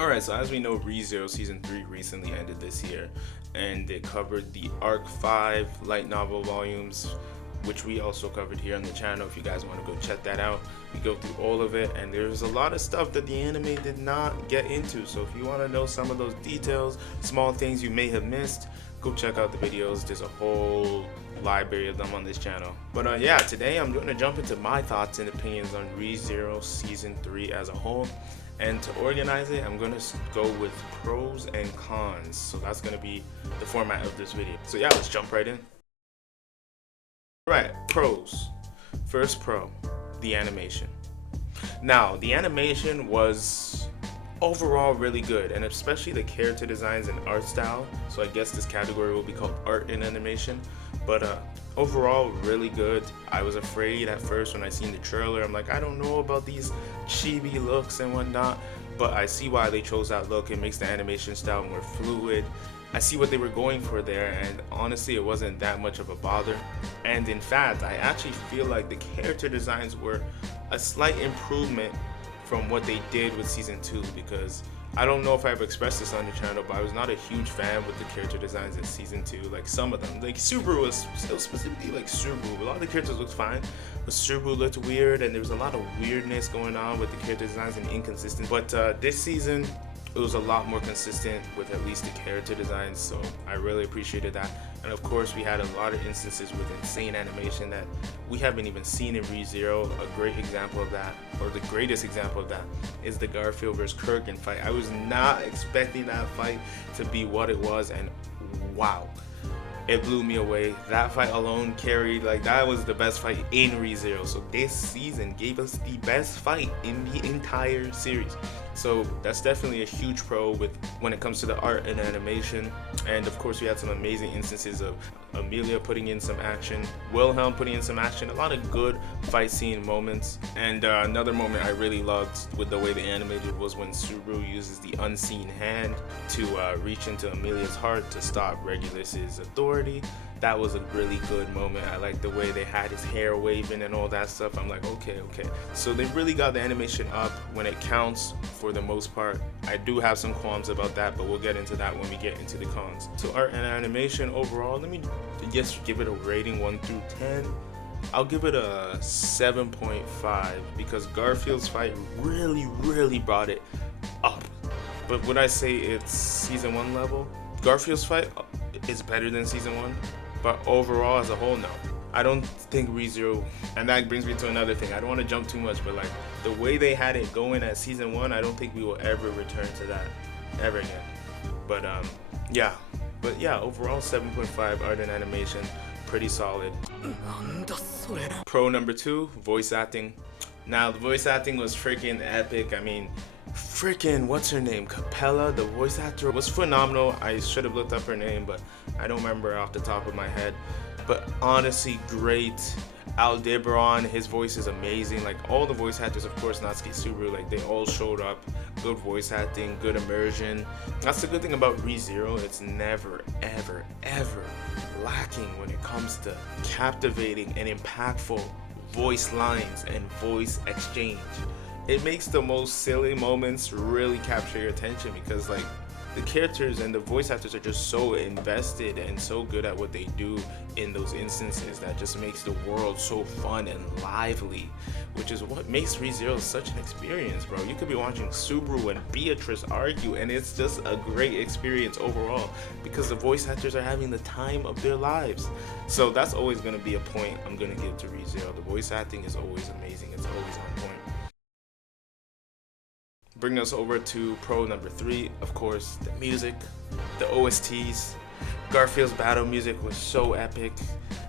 Alright, so as we know, ReZero Season 3 recently ended this year, and it covered the Arc 5 light novel volumes, which we also covered here on the channel. If you guys want to go check that out, we go through all of it, and there's a lot of stuff that the anime did not get into. So if you want to know some of those details, small things you may have missed, go check out the videos. There's a whole library of them on this channel. But yeah, today I'm going to jump into my thoughts and opinions on ReZero Season 3 as a whole. And to organize it, I'm going to go with pros and cons. So that's going to be the format of this video. So yeah, let's jump right in. Right, pros. First pro, the animation. Now, the animation was overall really good, and especially the character designs and art style. So I guess this category will be called art and animation. But overall, really good. I was afraid at first when I seen the trailer. I'm like, I don't know about these chibi looks and whatnot, but I see why they chose that look. It makes the animation style more fluid. I see what they were going for there, and honestly, it wasn't that much of a bother. And in fact, I actually feel like the character designs were a slight improvement from what they did with Season 2, because I don't know if I've expressed this on the channel, but I was not a huge fan with the character designs in Season 2. Like some of them, like Subaru was still specifically like Subaru. A lot of the characters looked fine, but Subaru looked weird, and there was a lot of weirdness going on with the character designs and inconsistent. But this season, it was a lot more consistent with at least the character designs, so I really appreciated that. And of course, we had a lot of instances with insane animation that we haven't even seen in ReZero. A great example of that, or the greatest example of that, is the Garfield vs. Kurgan fight. I was not expecting that fight to be what it was, and wow, it blew me away. That fight alone carried, like, that was the best fight in ReZero. So this season gave us the best fight in the entire series. So that's definitely a huge pro with when it comes to the art and animation. And of course, we had some amazing instances of Amelia putting in some action, Wilhelm putting in some action, a lot of good fight scene moments. And another moment I really loved with the way they animated was when Subaru uses the unseen hand to reach into Amelia's heart to stop Regulus's authority. That was a really good moment. I like the way they had his hair waving and all that stuff. I'm like, okay. So they really got the animation up when it counts for the most part. I do have some qualms about that, but we'll get into that when we get into the cons. So art and animation overall, let me just give it a rating 1 through 10. I'll give it a 7.5 because Garfield's fight really brought it up. But would I say it's Season 1 level? Garfield's fight is better than Season 1. But overall, as a whole, no. I don't think ReZero, and that brings me to another thing. I don't want to jump too much, but like the way they had it going at Season 1, I don't think we will ever return to that ever again. But yeah. But yeah, overall 7.5 art and animation, pretty solid. Pro number 2, voice acting. Now the voice acting was freaking epic. I mean, freaking what's her name, Capella, the voice actor, was phenomenal. I should have looked up her name, but I don't remember off the top of my head. But honestly, great. Aldebaran, his voice is amazing. Like all the voice actors, of course, Natsuki Subaru, like they all showed up. Good voice acting, good immersion. That's the good thing about ReZero. It's never ever lacking when it comes to captivating and impactful voice lines and voice exchange. It makes the most silly moments really capture your attention because like the characters and the voice actors are just so invested and so good at what they do in those instances that just makes the world so fun and lively, which is what makes ReZero such an experience, bro. You could be watching Subaru and Beatrice argue and it's just a great experience overall because the voice actors are having the time of their lives. So that's always going to be a point I'm going to give to ReZero. The voice acting is always amazing. It's always on point. Bringing us over to pro number 3, of course, the music, the OSTs. Garfield's battle music was so epic.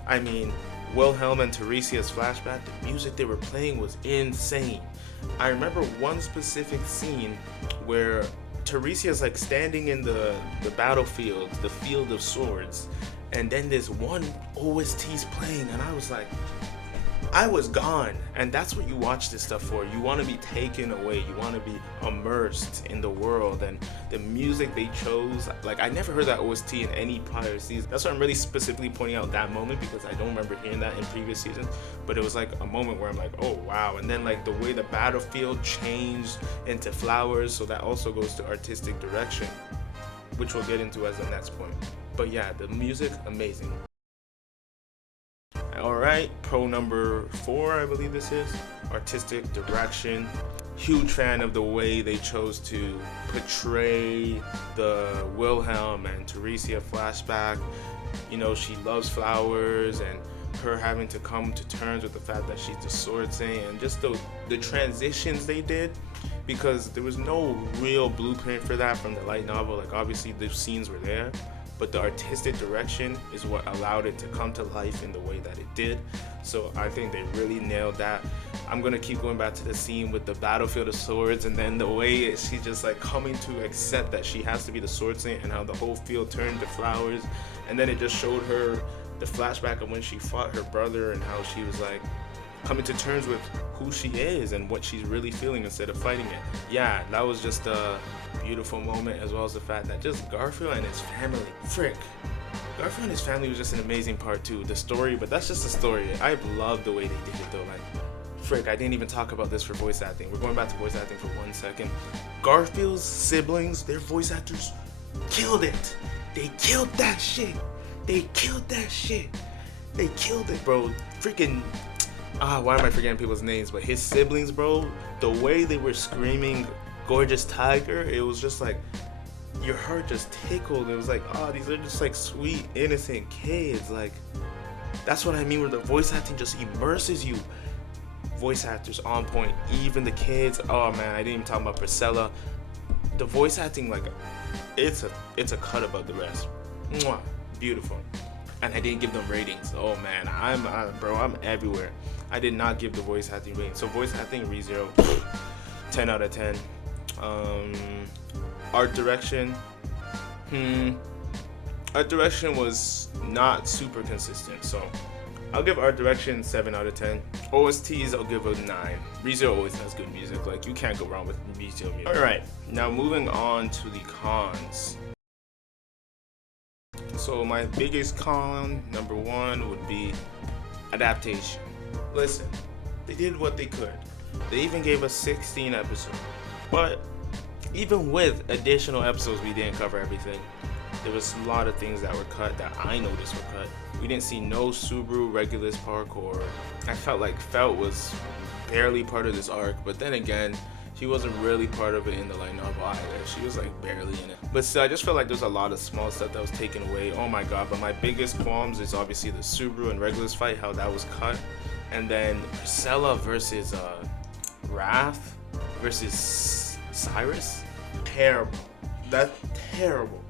I mean, Wilhelm and Teresia's flashback, the music they were playing was insane. I remember one specific scene where Teresia's like standing in the battlefield, the field of swords, and then this one OST's playing, and I was like, I was gone. And that's what you watch this stuff for. You want to be taken away. You want to be immersed in the world. And the music they chose, like, I never heard that OST in any prior season. That's why I'm really specifically pointing out that moment, because I don't remember hearing that in previous seasons. But it was like a moment where I'm like, oh wow. And then like the way the battlefield changed into flowers, so that also goes to artistic direction, which we'll get into as the next point. But yeah, the music, amazing. Alright, pro number 4, I believe this is, artistic direction. Huge fan of the way they chose to portray the Wilhelm and Theresia flashback. You know, she loves flowers, and her having to come to terms with the fact that she's the Sword Saint, and just the transitions they did, because there was no real blueprint for that from the light novel. Like, obviously the scenes were there, but the artistic direction is what allowed it to come to life in the way that it did. So I think they really nailed that. I'm gonna keep going back to the scene with the battlefield of swords, and then the way she's just like coming to accept that she has to be the Sword Saint, and how the whole field turned to flowers. And then it just showed her the flashback of when she fought her brother, and how she was like coming to terms with who she is and what she's really feeling instead of fighting it. Yeah, that was just a beautiful moment, as well as the fact that just Garfield and his family, frick, Garfield and his family was just an amazing part too. The story, but that's just the story. I love the way they did it though. Like, frick, I didn't even talk about this for voice acting. We're going back to voice acting for 1 second. Garfield's siblings, their voice actors killed it. They killed that shit. They killed that shit. They killed it, bro. Freaking, why am I forgetting people's names? But his siblings, bro, the way they were screaming Gorgeous Tiger, it was just like, your heart just tickled. It was like, oh, these are just like sweet, innocent kids. Like, that's what I mean, where the voice acting just immerses you. Voice actors on point. Even the kids, oh man, I didn't even talk about Priscilla. The voice acting, like, it's a cut above the rest. Mwah, beautiful. And I didn't give them ratings. Oh man, I'm everywhere. I did not give the voice acting rating. So voice acting, ReZero, 10 out of 10. Art direction, art direction was not super consistent, so I'll give art direction 7 out of 10. OSTs, I'll give a 9. ReZero always has good music. Like, you can't go wrong with ReZero music. Alright, now moving on to the cons. So my biggest con, number 1, would be adaptation. Listen, they did what they could. They even gave us 16 episodes. But even with additional episodes, we didn't cover everything. There was a lot of things that were cut that I noticed were cut. We didn't see no Subaru Regulus parkour. I felt like Felt was barely part of this arc, but then again, she wasn't really part of it in the light novel either. She was like barely in it. But still, I just felt like there's a lot of small stuff that was taken away. Oh my god, but my biggest qualms is obviously the Subaru and Regulus fight, how that was cut. And then Priscilla versus Wrath versus Cyrus. Terrible. That's terrible.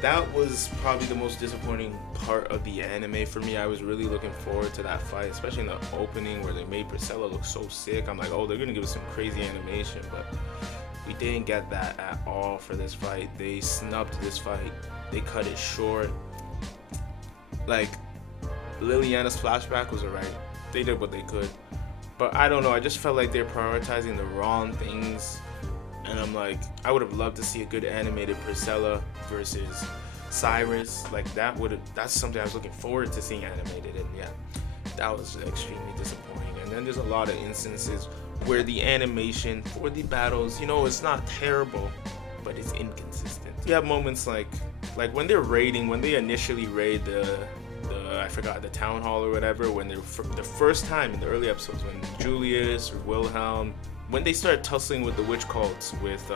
That was probably the most disappointing part of the anime for me. I was really looking forward to that fight, especially in the opening where they made Priscilla look so sick. I'm like, oh, they're gonna give us some crazy animation, but we didn't get that at all for this fight. They snubbed this fight. They cut it short. Like, Liliana's flashback was alright. They did what they could. But I don't know, I just felt like they're prioritizing the wrong things. And I'm like, I would have loved to see a good animated Priscilla versus Cyrus. Like, that's something I was looking forward to seeing animated, and yeah, that was extremely disappointing. And then there's a lot of instances where the animation for the battles, you know, it's not terrible, but it's inconsistent. You have moments like when they're raiding, when they initially raid the I forgot, the town hall or whatever, when they're the first time in the early episodes, when Julius or Wilhelm, when they start tussling with the witch cults with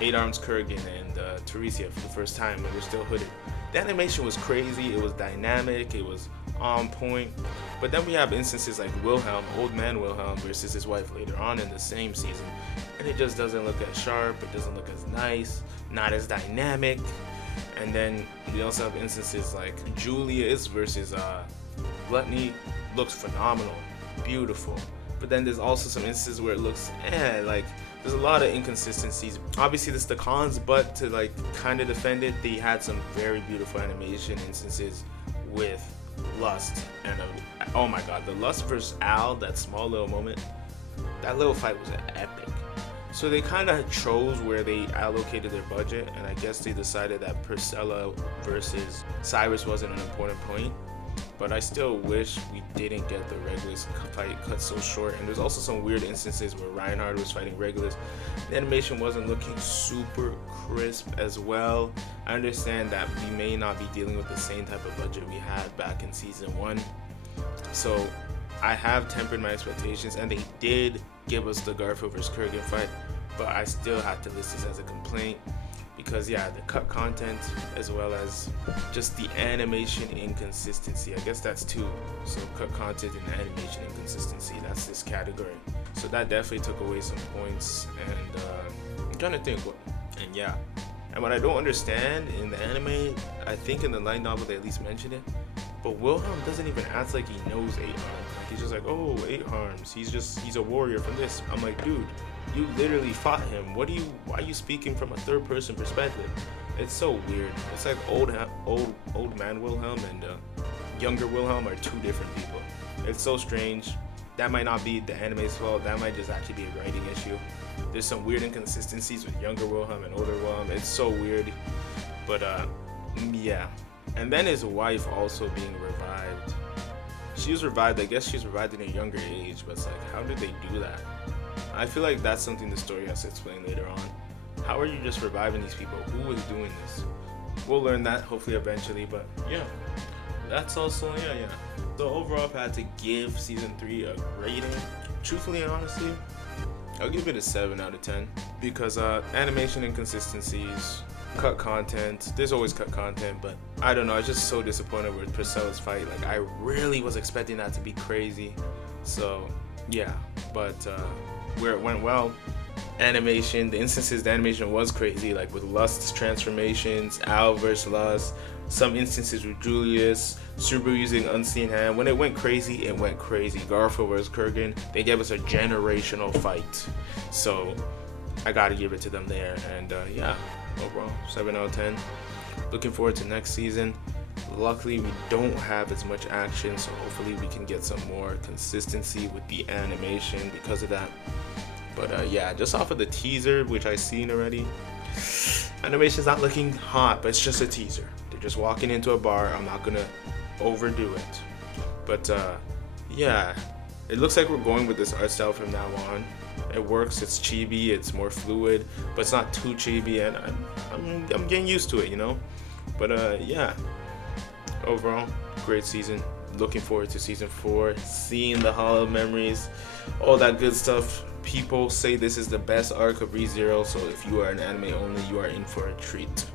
8 Arms Kurgan and Theresia for the first time when they're still hooded. The animation was crazy, it was dynamic, it was on point. But then we have instances like Wilhelm, old man Wilhelm versus his wife later on in the same season, and it just doesn't look as sharp, it doesn't look as nice, not as dynamic. And then we also have instances like Julius versus Gluttony looks phenomenal, beautiful. But then there's also some instances where it looks like there's a lot of inconsistencies. Obviously this is the cons, but to like kind of defend it, they had some very beautiful animation instances with Lust and oh my god, the Lust versus Al, that small little moment, that little fight was epic. So they kind of chose where they allocated their budget, and I guess they decided that Priscilla versus Cyrus wasn't an important point. But I still wish we didn't get the Regulus fight cut so short. And there's also some weird instances where Reinhardt was fighting Regulus. The animation wasn't looking super crisp as well. I understand that we may not be dealing with the same type of budget we had back in season 1. So I have tempered my expectations, and they did give us the Garfield vs. Kurgan fight, but I still have to list this as a complaint because yeah, the cut content as well as just the animation inconsistency. I guess that's two. So cut content and animation inconsistency, that's this category. So that definitely took away some points, and I'm trying to think what, and yeah. And what I don't understand in the anime, I think in the light novel they at least mentioned it, but Wilhelm doesn't even act like he knows 8 arms. Like he's just like, oh, 8 arms. He's a warrior from this. I'm like, dude, you literally fought him. Why are you speaking from a third person perspective? It's so weird. It's like old man Wilhelm and younger Wilhelm are two different people. It's so strange. That might not be the anime's fault. That might just actually be a writing issue. There's some weird inconsistencies with younger Wilhelm and older Wilhelm. It's so weird. But yeah. And then his wife also being revived. She was revived. I guess she was revived in a younger age, but it's like, how did they do that? I feel like that's something the story has to explain later on. How are you just reviving these people? Who is doing this? We'll learn that hopefully eventually, but yeah. That's also, yeah. So overall, if I had to give season 3 a rating, truthfully and honestly, I'll give it a 7 out of 10 because animation inconsistencies, cut content. There's always cut content, but I don't know. I was just so disappointed with Priscilla's fight. Like I really was expecting that to be crazy. So yeah, but where it went well, animation. The instances the animation was crazy, like with Lust's transformations, Al versus Lust. Some instances with Julius, Subaru using Unseen Hand. When it went crazy, it went crazy. Garfield vs. Kurgan, they gave us a generational fight. So I gotta give it to them there. And yeah, overall, 7 out of 10. Looking forward to next season. Luckily, we don't have as much action, so hopefully we can get some more consistency with the animation because of that. But yeah, just off of the teaser, which I've seen already, animation's not looking hot, but it's just a teaser. They're just walking into a bar. I'm not gonna overdo it. But yeah, it looks like we're going with this art style from now on. It works, it's chibi, it's more fluid, but it's not too chibi, and I'm getting used to it, you know? But yeah, overall, great season. Looking forward to season 4, seeing the Hall of Memories, all that good stuff. People say this is the best arc of ReZero, so if you are an anime only, you are in for a treat.